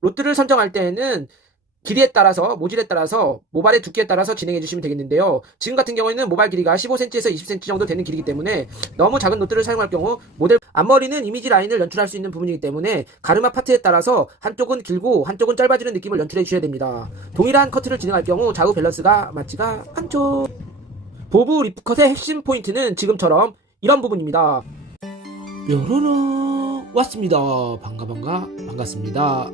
롯들을 선정할 때에는 길이에 따라서, 모질에 따라서, 모발의 두께에 따라서 진행해 주시면 되겠는데요. 지금 같은 경우에는 모발 길이가 15cm에서 20cm 정도 되는 길이기 때문에 너무 작은 롯들을 사용할 경우 모델 앞머리는 이미지 라인을 연출할 수 있는 부분이기 때문에 가르마 파트에 따라서 한쪽은 길고 한쪽은 짧아지는 느낌을 연출해 주셔야 됩니다. 동일한 커트를 진행할 경우 좌우 밸런스가 맞지가 않죠. 보브 리프컷의 핵심 포인트는 지금처럼 이런 부분입니다. 뾰로로 왔습니다. 반갑습니다.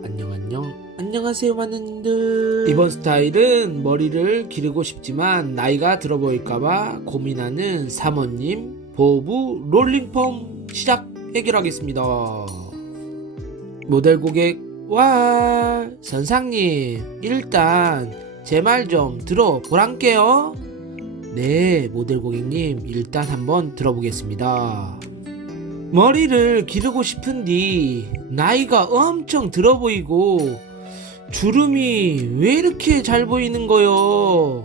안녕하세요 마누님들. 이번 스타일은 머리를 기르고 싶지만 나이가 들어 보일까봐 고민하는 사모님 보브 롤링펌 시작 해결하겠습니다. 모델 고객 와 선상님 일단 제 말 좀 들어보란게요. 네 모델 고객님 일단 한번 들어보겠습니다. 머리를 기르고 싶은디 나이가 엄청 들어 보이고 주름이 왜 이렇게 잘 보이는 거요?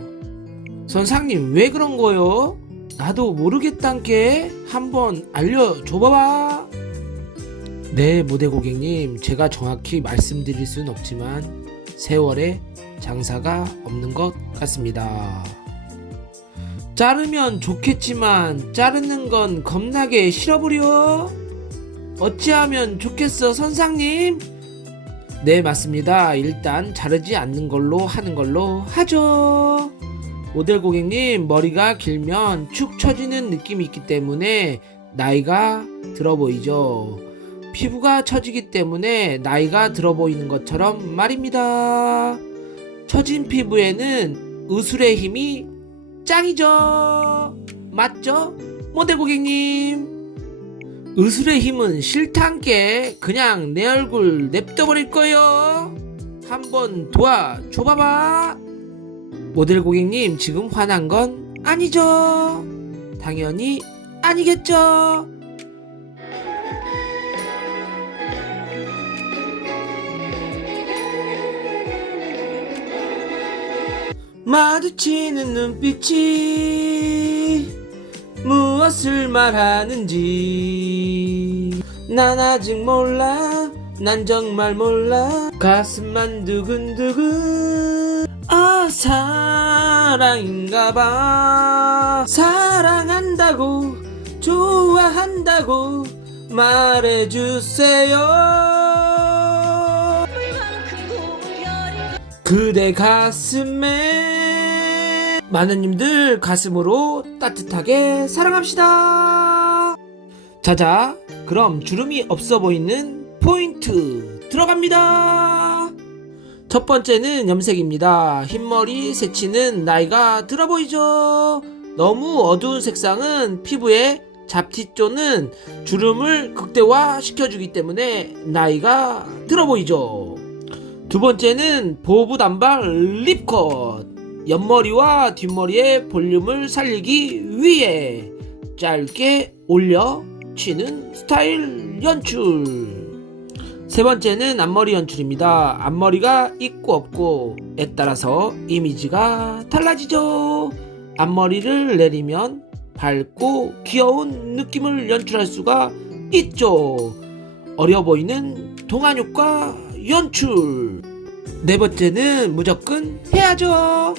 선상님 왜 그런 거요? 나도 모르겠단께 한번 알려줘봐봐. 네 모델 고객님 제가 정확히 말씀드릴 순 없지만 세월에 장사가 없는 것 같습니다. 자르면 좋겠지만 자르는 건 겁나게 싫어버려. 어찌하면 좋겠어 선상님? 네 맞습니다. 일단 자르지 않는 걸로 하는 걸로 하죠. 모델 고객님 머리가 길면 축 처지는 느낌이 있기 때문에 나이가 들어 보이죠. 피부가 처지기 때문에 나이가 들어 보이는 것처럼 말입니다. 처진 피부에는 의술의 힘이 짱이죠. 맞죠? 모델 고객님. 의술의 힘은 싫단께 그냥 내 얼굴 냅둬버릴 거예요. 한번 도와줘봐봐. 모델 고객님 지금 화난 건 아니죠? 당연히 아니겠죠? 마주치는 눈빛이 무엇을 말하는지 난 아직 몰라. 난 정말 몰라. 가슴만 두근두근. 아 사랑인가봐. 사랑한다고 좋아한다고 말해주세요. 그대 가슴에 마누님들 가슴으로 따뜻하게 사랑합시다. 자자 그럼 주름이 없어 보이는 포인트 들어갑니다. 첫 번째는 염색입니다. 흰머리 새치는 나이가 들어 보이죠. 너무 어두운 색상은 피부에 잡티 또는 주름을 극대화 시켜주기 때문에 나이가 들어 보이죠. 두 번째는 보브 단발 립컷. 옆머리와 뒷머리의 볼륨을 살리기 위해 짧게 올려 치는 스타일 연출. 세 번째는 앞머리 연출입니다. 앞머리가 있고 없고에 따라서 이미지가 달라지죠. 앞머리를 내리면 밝고 귀여운 느낌을 연출할 수가 있죠. 어려 보이는 동안 효과 연출. 네 번째는 무조건 해야죠.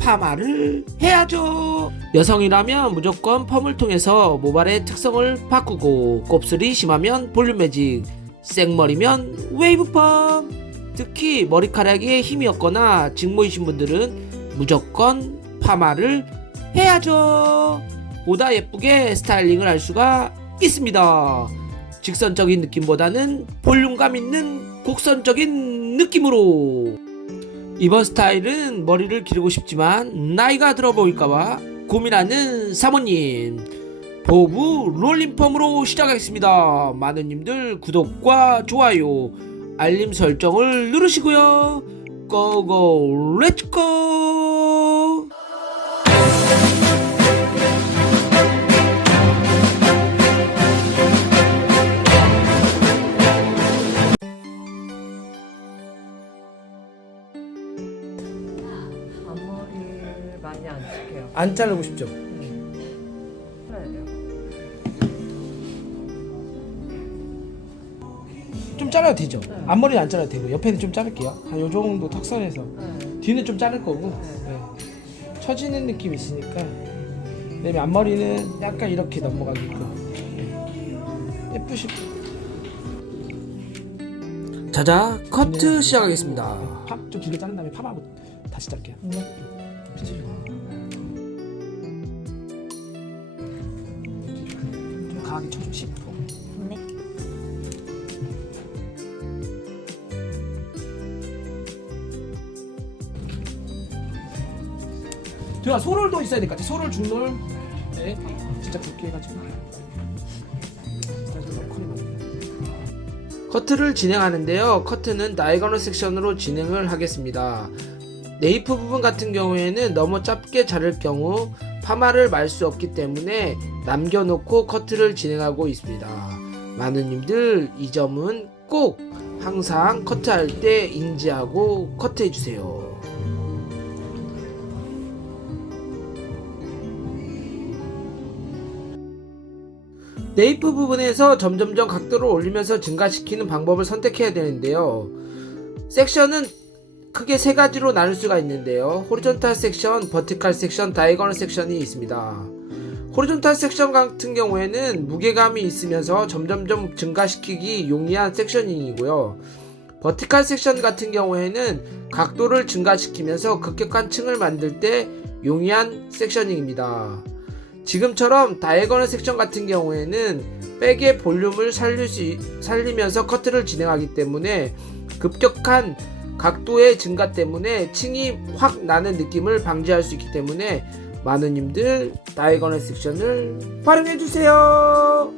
파마를 해야죠. 여성이라면 무조건 펌을 통해서 모발의 특성을 바꾸고, 곱슬이 심하면 볼륨 매직, 생머리면 웨이브 펌. 특히 머리카락에 힘이 없거나 직모이신 분들은 무조건 파마를 해야죠. 보다 예쁘게 스타일링을 할 수가 있습니다. 직선적인 느낌보다는 볼륨감 있는 곡선적인 느낌으로. 이번 스타일은 머리를 기르고 싶지만 나이가 들어 보일까봐 고민하는 사모님, 보브 롤링펌으로 시작하겠습니다. 마누님들 구독과 좋아요, 알림 설정을 누르시고요. 고고 렛츠고. 앞머리를 많이 안 시켜요. 안 자르고 싶죠? 잘라야 돼요. 좀 잘라도 되죠? 네. 앞머리는 안 잘라도 되고 옆에는 좀 자를게요. 한 요 정도 턱선에서. 네. 뒤는 좀 자를 거고. 네. 네. 처지는 느낌이 있으니까. 그다음에 앞머리는 약간 이렇게 넘어가게끔. 예쁘실. 자자 커트 시작하겠습니다. 팝좀 길게 자른 다음에 팝하고 다시 자를게요. 좀 강하게 쳐줘 10%. 네. 제가 소롤도 있어야 될 것 같아. 소롤 중롤. 네. 진짜 굵게 해가지고. 커트를 진행하는데요. 커트는 다이거널 섹션으로 진행을 하겠습니다. 네이프 부분 같은 경우에는 너무 짧게 자를 경우 파마를 말 수 없기 때문에 남겨놓고 커트를 진행하고 있습니다. 마누님들 이 점은 꼭 항상 커트할 때 인지하고 커트해주세요. 네이프 부분에서 점점점 각도를 올리면서 증가시키는 방법을 선택해야 되는데요. 섹션은 크게 세 가지로 나눌 수가 있는데요. 호리존탈 섹션, 버티칼 섹션, 다이거널 섹션이 있습니다. 호리존탈 섹션 같은 경우에는 무게감이 있으면서 점점점 증가시키기 용이한 섹셔닝이고요. 버티칼 섹션 같은 경우에는 각도를 증가시키면서 급격한 층을 만들 때 용이한 섹셔닝입니다. 지금처럼 다이거널 섹션 같은 경우에는 백의 볼륨을 살리면서 커트를 진행하기 때문에 급격한 각도의 증가 때문에 층이 확 나는 느낌을 방지할 수 있기 때문에 마누님들 다이거널 섹션을 활용해주세요.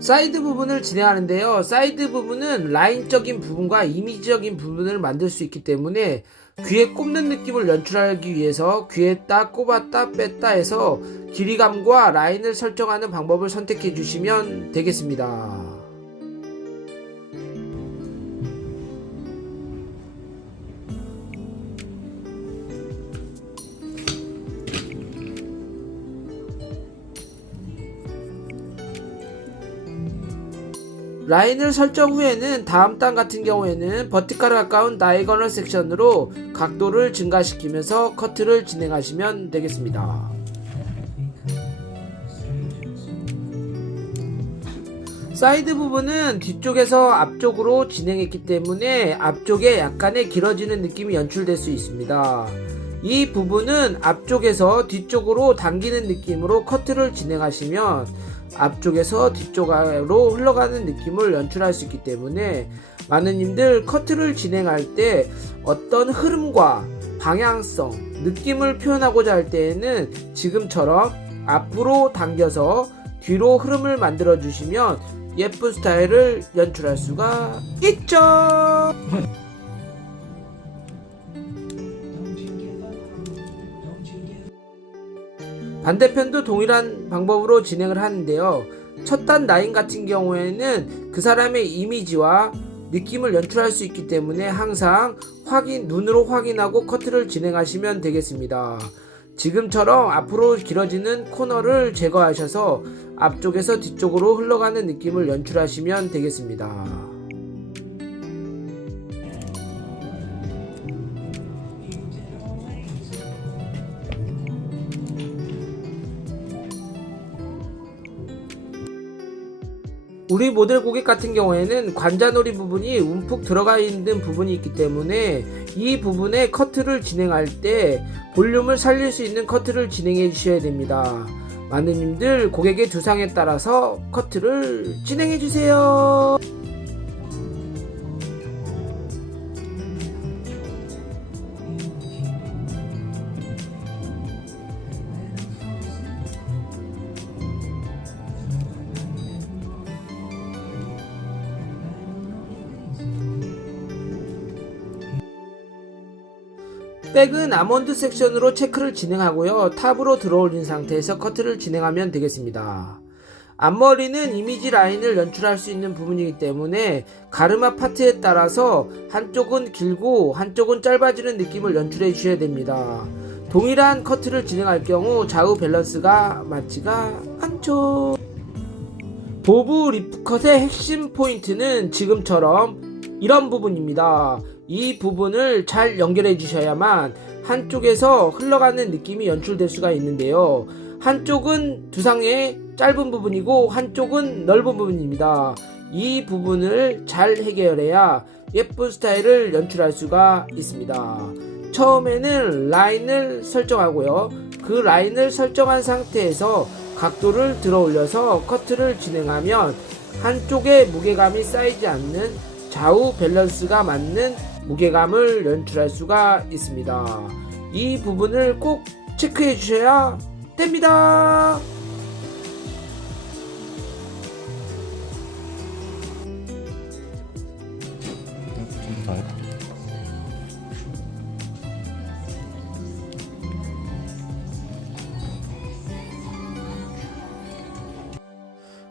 사이드 부분을 진행하는데요. 사이드 부분은 라인적인 부분과 이미지적인 부분을 만들 수 있기 때문에 귀에 꼽는 느낌을 연출하기 위해서 귀에다 꼽았다 뺐다 해서 길이감과 라인을 설정하는 방법을 선택해 주시면 되겠습니다. 라인을 설정 후에는 다음 단 같은 경우에는 버티칼에 가까운 다이거널 섹션으로 각도를 증가시키면서 커트를 진행하시면 되겠습니다. 사이드 부분은 뒤쪽에서 앞쪽으로 진행했기 때문에 앞쪽에 약간의 길어지는 느낌이 연출될 수 있습니다. 이 부분은 앞쪽에서 뒤쪽으로 당기는 느낌으로 커트를 진행하시면 앞쪽에서 뒤쪽으로 흘러가는 느낌을 연출할 수 있기 때문에 마누님들 커트를 진행할 때 어떤 흐름과 방향성, 느낌을 표현하고자 할 때에는 지금처럼 앞으로 당겨서 뒤로 흐름을 만들어 주시면 예쁜 스타일을 연출할 수가 있죠. 반대편도 동일한 방법으로 진행을 하는데요. 첫 단 라인 같은 경우에는 그 사람의 이미지와 느낌을 연출할 수 있기 때문에 항상 눈으로 확인하고 커트를 진행하시면 되겠습니다. 지금처럼 앞으로 길어지는 코너를 제거하셔서 앞쪽에서 뒤쪽으로 흘러가는 느낌을 연출하시면 되겠습니다. 우리 모델 고객 같은 경우에는 관자놀이 부분이 움푹 들어가 있는 부분이 있기 때문에 이 부분에 커트를 진행할 때 볼륨을 살릴 수 있는 커트를 진행해 주셔야 됩니다. 마누님들 고객의 두상에 따라서 커트를 진행해 주세요. 백은 아몬드 섹션으로 체크를 진행하고요. 탑으로 들어올린 상태에서 커트를 진행하면 되겠습니다. 앞머리는 이미지 라인을 연출할 수 있는 부분이기 때문에 가르마 파트에 따라서 한쪽은 길고 한쪽은 짧아지는 느낌을 연출해 주셔야 됩니다. 동일한 커트를 진행할 경우 좌우 밸런스가 맞지가 않죠. 보브 리프컷의 핵심 포인트는 지금처럼 이런 부분입니다. 이 부분을 잘 연결해 주셔야만 한쪽에서 흘러가는 느낌이 연출될 수가 있는데요. 한쪽은 두상의 짧은 부분이고 한쪽은 넓은 부분입니다. 이 부분을 잘 해결해야 예쁜 스타일을 연출할 수가 있습니다. 처음에는 라인을 설정하고요. 그 라인을 설정한 상태에서 각도를 들어 올려서 커트를 진행하면 한쪽에 무게감이 쌓이지 않는 좌우 밸런스가 맞는 무게감을 연출할 수가 있습니다. 이 부분을 꼭 체크해 주셔야 됩니다.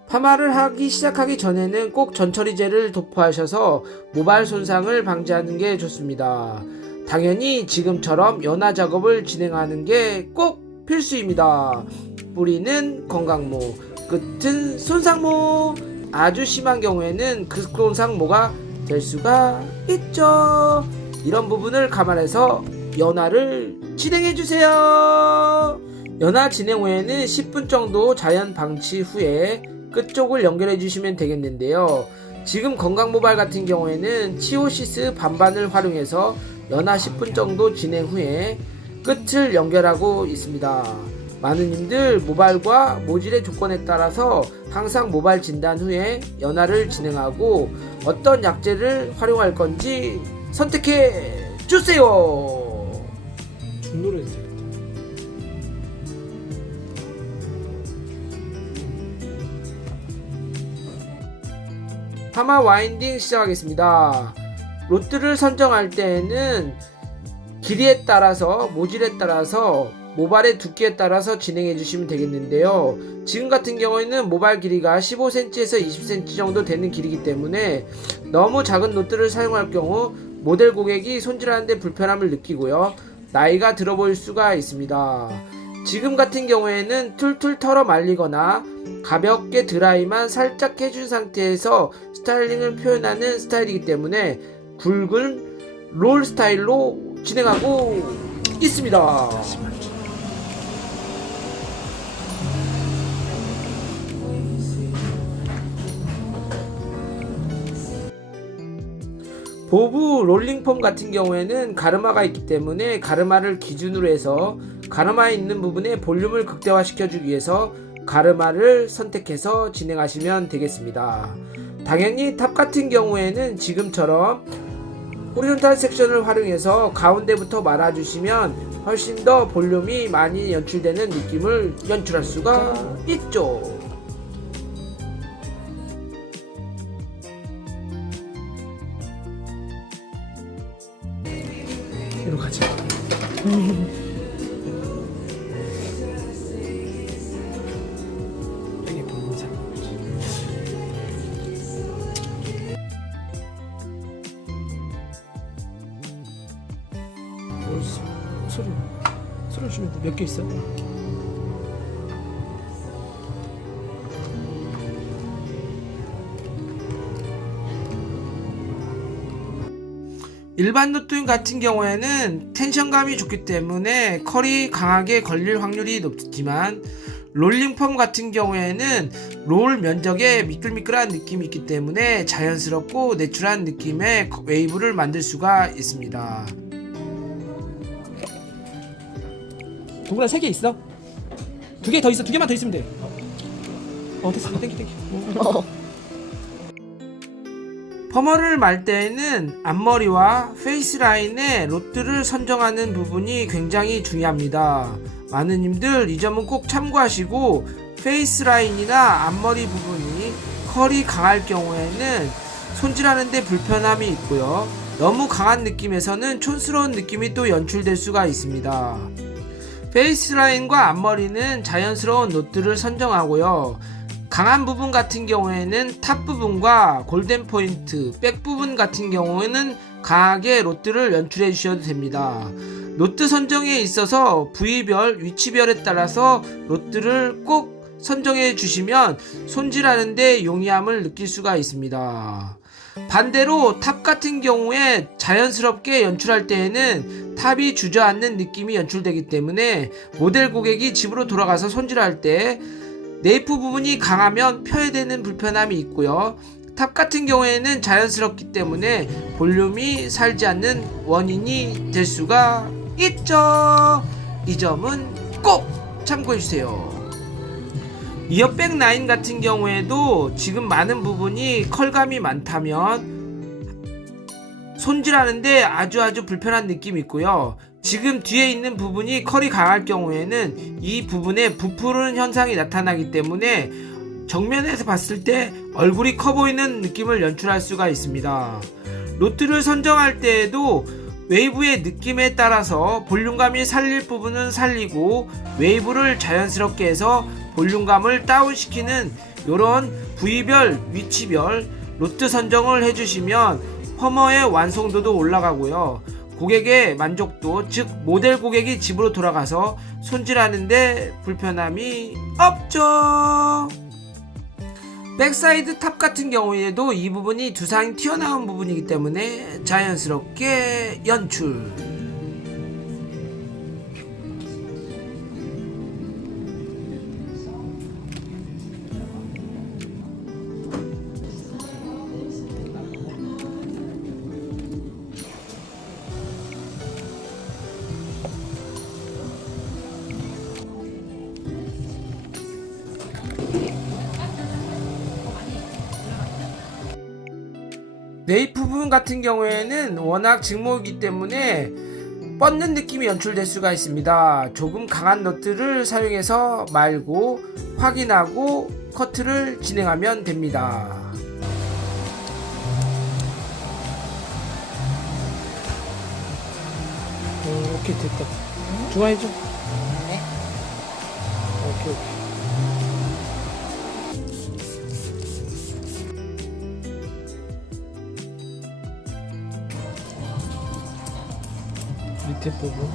파마를 하기 시작하기 전에는 꼭 전처리제를 도포하셔서 모발 손상을 방지하는 게 좋습니다. 당연히 지금처럼 연화 작업을 진행하는 게 꼭 필수입니다. 뿌리는 건강모, 끝은 손상모. 아주 심한 경우에는 극손상모가 될 수가 있죠. 이런 부분을 감안해서 연화를 진행해 주세요. 연화 진행 후에는 10분 정도 자연 방치 후에 끝쪽을 연결해 주시면 되겠는데요. 지금 건강모발 같은 경우에는 치오시스 반반을 활용해서 연화 10분 정도 진행 후에 끝을 연결하고 있습니다. 많은님들 모발과 모질의 조건에 따라서 항상 모발 진단 후에 연화를 진행하고 어떤 약재를 활용할 건지 선택해 주세요. 중노래 해주세요. 파마 와인딩 시작하겠습니다. 로트를 선정할 때에는 길이에 따라서 모질에 따라서 모발의 두께에 따라서 진행해 주시면 되겠는데요. 지금 같은 경우에는 모발 길이가 15cm에서 20cm 정도 되는 길이기 때문에 너무 작은 노트를 사용할 경우 모델 고객이 손질하는데 불편함을 느끼고요. 나이가 들어 보일 수가 있습니다. 지금 같은 경우에는 툴툴 털어 말리거나 가볍게 드라이만 살짝 해준 상태에서 스타일링을 표현하는 스타일이기 때문에 굵은 롤 스타일로 진행하고 있습니다. 보브 롤링폼 같은 경우에는 가르마가 있기 때문에 가르마를 기준으로 해서 가르마에 있는 부분의 볼륨을 극대화시켜주기 위해서 가르마를 선택해서 진행하시면 되겠습니다. 당연히 탑 같은 경우에는 지금처럼 호리존탈 섹션을 활용해서 가운데부터 말아주시면 훨씬 더 볼륨이 많이 연출되는 느낌을 연출할 수가 있죠. 이로 가자. 되게 보이자. 소리 주면 몇 개 있어? 일반 노트인 같은 경우에는 텐션감이 좋기 때문에 컬이 강하게 걸릴 확률이 높지만 롤링폼 같은 경우에는 롤 면적에 미끌미끌한 느낌이 있기 때문에 자연스럽고 내추럴한 느낌의 웨이브를 만들 수가 있습니다. 동그란 3개 있어? 2개 더 있어. 2개만 더 있으면 돼. 됐어. 땡큐. 퍼머를 말 때에는 앞머리와 페이스 라인의 로트를 선정하는 부분이 굉장히 중요합니다. 많은 님들 이 점은 꼭 참고하시고 페이스 라인이나 앞머리 부분이 컬이 강할 경우에는 손질하는데 불편함이 있고요. 너무 강한 느낌에서는 촌스러운 느낌이 또 연출될 수가 있습니다. 페이스 라인과 앞머리는 자연스러운 노트를 선정하고요. 강한 부분 같은 경우에는 탑 부분과 골든 포인트, 백 부분 같은 경우에는 강하게 로트를 연출해 주셔도 됩니다. 로트 선정에 있어서 부위별, 위치별에 따라서 로트를 꼭 선정해 주시면 손질하는데 용이함을 느낄 수가 있습니다. 반대로 탑 같은 경우에 자연스럽게 연출할 때에는 탑이 주저앉는 느낌이 연출되기 때문에 모델 고객이 집으로 돌아가서 손질할 때 네이프 부분이 강하면 펴야 되는 불편함이 있고요. 탑 같은 경우에는 자연스럽기 때문에 볼륨이 살지 않는 원인이 될 수가 있죠. 이 점은 꼭 참고해주세요. 이어백 라인 같은 경우에도 지금 많은 부분이 컬감이 많다면 손질하는데 아주 불편한 느낌이 있고요. 지금 뒤에 있는 부분이 컬이 강할 경우에는 이 부분에 부푸르는 현상이 나타나기 때문에 정면에서 봤을 때 얼굴이 커 보이는 느낌을 연출할 수가 있습니다. 로트를 선정할 때에도 웨이브의 느낌에 따라서 볼륨감이 살릴 부분은 살리고 웨이브를 자연스럽게 해서 볼륨감을 다운시키는 이런 부위별, 위치별 로트 선정을 해주시면 퍼머의 완성도도 올라가고요. 고객의 만족도, 즉 모델 고객이 집으로 돌아가서 손질하는데 불편함이 없죠. 백사이드 탑 같은 경우에도 이 부분이 두상이 튀어나온 부분이기 때문에 자연스럽게 연출. 네이프 부분 같은 경우에는 워낙 직모이기 때문에 뻗는 느낌이 연출될 수가 있습니다. 조금 강한 너트를 사용해서 말고 확인하고 커트를 진행하면 됩니다. 오케이 됐다. 중화해줘. 네. 오케이. 밑에 부분.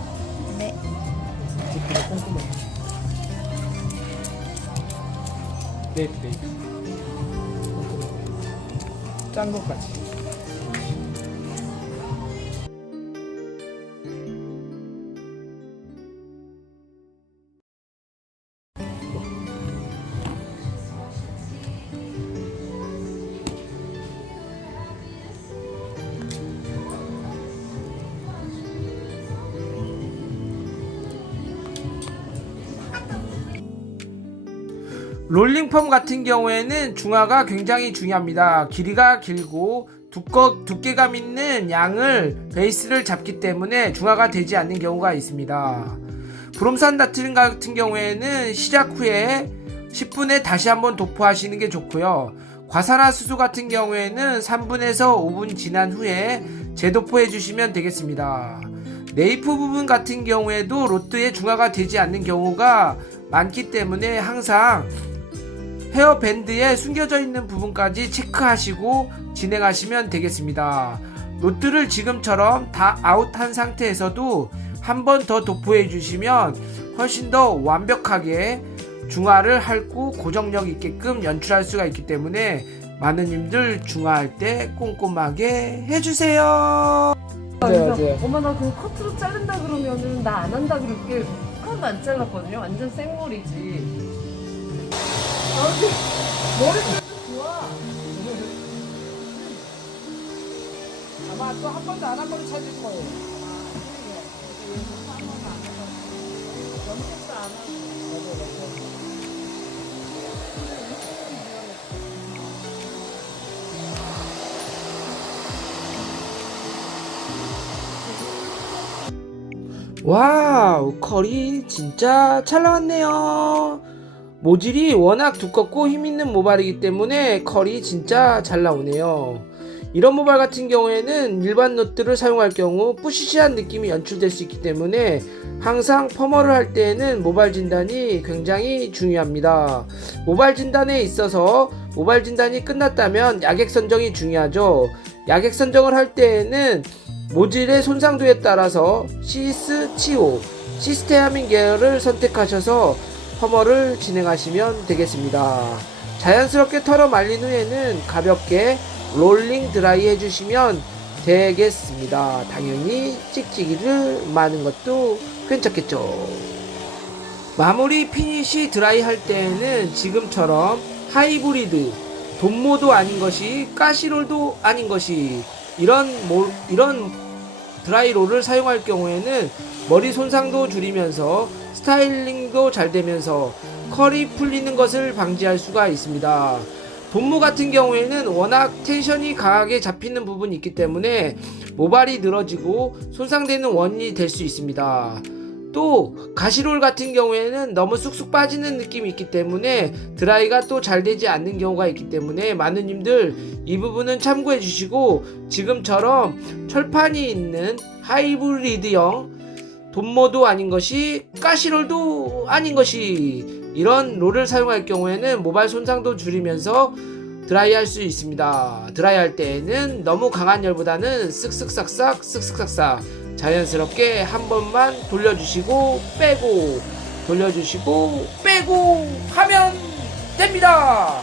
네. 밑에 부분 꼼꼼하게. 네이프. 꼼꼼하게. 짠 것까지. 롤링펌 같은 경우에는 중화가 굉장히 중요합니다. 길이가 길고 두께감 있는 양을 베이스를 잡기 때문에 중화가 되지 않는 경우가 있습니다. 브롬산 나트륨 같은 경우에는 시작 후에 10분에 다시 한번 도포하시는 게 좋고요. 과산화수소 같은 경우에는 3분에서 5분 지난 후에 재도포해 주시면 되겠습니다. 네이프 부분 같은 경우에도 로트에 중화가 되지 않는 경우가 많기 때문에 항상 헤어밴드에 숨겨져 있는 부분까지 체크하시고 진행하시면 되겠습니다. 로트를 지금처럼 다 아웃한 상태에서도 한 번 더 도포해 주시면 훨씬 더 완벽하게 중화를 할고 고정력 있게끔 연출할 수가 있기 때문에 마느님들 중화할 때 꼼꼼하게 해주세요. 맞아요. 엄마 나 그거 커트로 자른다 그러면은 나 안 한다 그럴게. 하나도 안 잘랐거든요. 완전 생머리지. 머리카락도 좋아. 아마 또 한 번도 안 한 번도 찾을 거예요. 와우, 컬이 진짜 잘 나왔네요. 모질이 워낙 두껍고 힘있는 모발이기 때문에 컬이 진짜 잘 나오네요. 이런 모발 같은 경우에는 일반 노트를 사용할 경우 뿌시시한 느낌이 연출될 수 있기 때문에 항상 펌어를 할 때에는 모발 진단이 굉장히 중요합니다. 모발 진단에 있어서 모발 진단이 끝났다면 약액 선정이 중요하죠. 약액 선정을 할 때에는 모질의 손상도에 따라서 시스, 치오, 시스테아민 계열을 선택하셔서 펌어를 진행하시면 되겠습니다. 자연스럽게 털어 말린 후에는 가볍게 롤링 드라이 해주시면 되겠습니다. 당연히 찍찍이를 마는 것도 괜찮겠죠. 마무리 피니시 드라이 할 때에는 지금처럼 하이브리드, 돈모도 아닌 것이 가시롤도 아닌 것이 이런 드라이롤을 사용할 경우에는 머리 손상도 줄이면서 스타일링도 잘 되면서 컬이 풀리는 것을 방지할 수가 있습니다. 돈모 같은 경우에는 워낙 텐션이 강하게 잡히는 부분이 있기 때문에 모발이 늘어지고 손상되는 원인이 될 수 있습니다. 또 가시롤 같은 경우에는 너무 쑥쑥 빠지는 느낌이 있기 때문에 드라이가 또 잘 되지 않는 경우가 있기 때문에 많은 님들 이 부분은 참고해 주시고 지금처럼 철판이 있는 하이브리드형 돈모도 아닌 것이 가시롤도 아닌 것이 이런 롤을 사용할 경우에는 모발 손상도 줄이면서 드라이 할 수 있습니다. 드라이 할 때에는 너무 강한 열보다는 쓱쓱싹싹 자연스럽게 한 번만 돌려주시고 빼고 돌려주시고 빼고 하면 됩니다.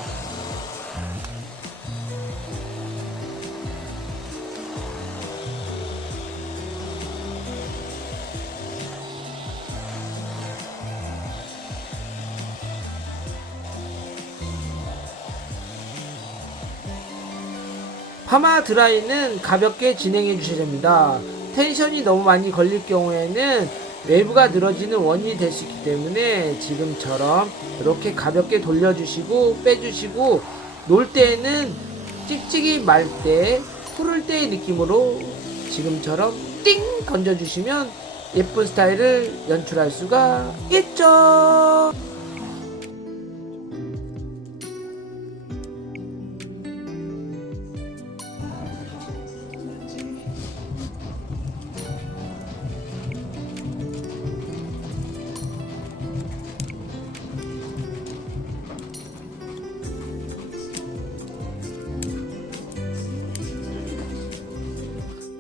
파마 드라이는 가볍게 진행해 주셔야 됩니다. 텐션이 너무 많이 걸릴 경우에는 웨이브가 늘어지는 원인이 될 수 있기 때문에 지금처럼 이렇게 가볍게 돌려주시고 빼주시고 놀 때에는 찍찍이 말 때 풀을 때의 느낌으로 지금처럼 띵 건져주시면 예쁜 스타일을 연출할 수가 있죠.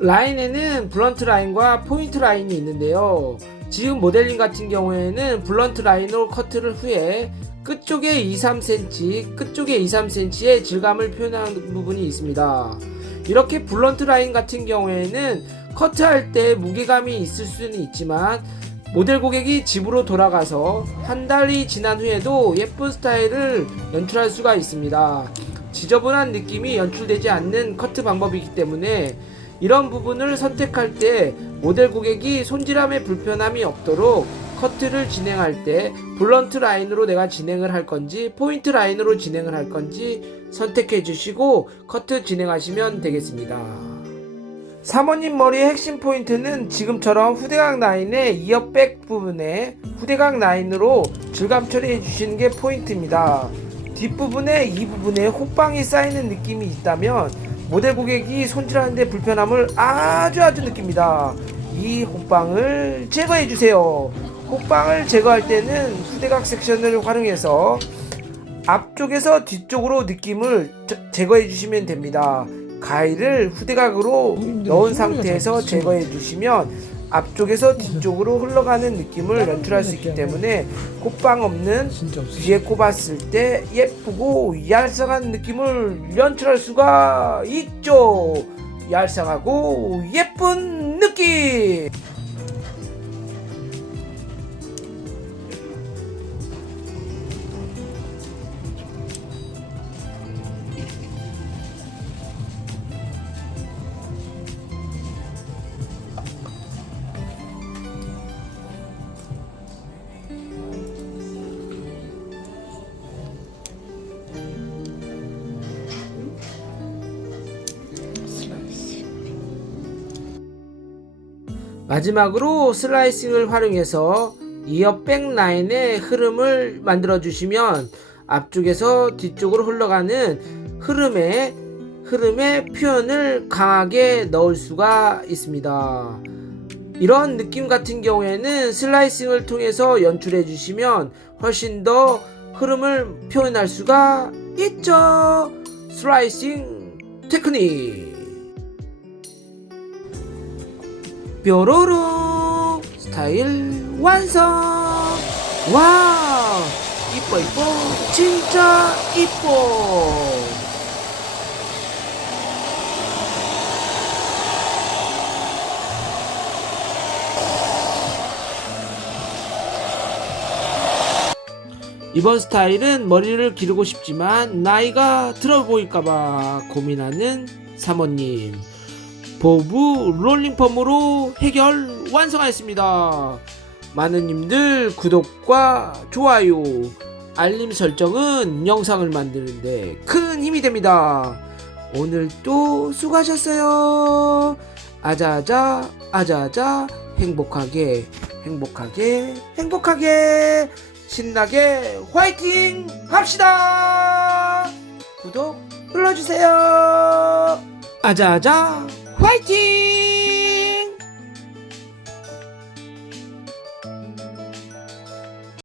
라인에는 블런트 라인과 포인트 라인이 있는데요. 지금 모델링 같은 경우에는 블런트 라인으로 커트를 후에 끝쪽에 2-3cm, 끝쪽에 2-3cm의 질감을 표현하는 부분이 있습니다. 이렇게 블런트 라인 같은 경우에는 커트할 때 무게감이 있을 수는 있지만 모델 고객이 집으로 돌아가서 한 달이 지난 후에도 예쁜 스타일을 연출할 수가 있습니다. 지저분한 느낌이 연출되지 않는 커트 방법이기 때문에 이런 부분을 선택할 때 모델 고객이 손질함에 불편함이 없도록 커트를 진행할 때 블런트 라인으로 내가 진행을 할 건지 포인트 라인으로 진행을 할 건지 선택해 주시고 커트 진행하시면 되겠습니다. 사모님 머리의 핵심 포인트는 지금처럼 후대각 라인의 이어백 부분에 후대각 라인으로 질감 처리해 주시는 게 포인트입니다. 뒷부분에 이 부분에 호빵이 쌓이는 느낌이 있다면 모델 고객이 손질하는데 불편함을 아주 느낍니다. 이 호빵을 제거해 주세요. 호빵을 제거할 때는 후대각 섹션을 활용해서 앞쪽에서 뒤쪽으로 느낌을 제거해 주시면 됩니다. 가위를 후대각으로 넣은 상태에서 제거해 주시면 앞쪽에서 뒤쪽으로 흘러가는 느낌을 연출할 수 있기 때문에 콧방 없는 뒤에 꼽았을 때 예쁘고 얄쌍한 느낌을 연출할 수가 있죠. 얄쌍하고 예쁜 느낌. 마지막으로 슬라이싱을 활용해서 이어 백 라인의 흐름을 만들어 주시면 앞쪽에서 뒤쪽으로 흘러가는 흐름의 흐름의 표현을 강하게 넣을 수가 있습니다. 이런 느낌 같은 경우에는 슬라이싱을 통해서 연출해 주시면 훨씬 더 흐름을 표현할 수가 있죠. 슬라이싱 테크닉. 뾰로롱 스타일 완성. 와, 이뻐 이뻐, 진짜 이뻐. 이번 스타일은 머리를 기르고 싶지만 나이가 들어 보일까봐 고민하는 사모님, 보브 롤링펌으로 해결 완성하였습니다. 많은 님들 구독과 좋아요, 알림 설정은 영상을 만드는데 큰 힘이 됩니다. 오늘도 수고하셨어요. 아자아자 아자아자, 행복하게 행복하게 행복하게 신나게 화이팅 합시다. 구독 눌러주세요. 아자아자 화이팅.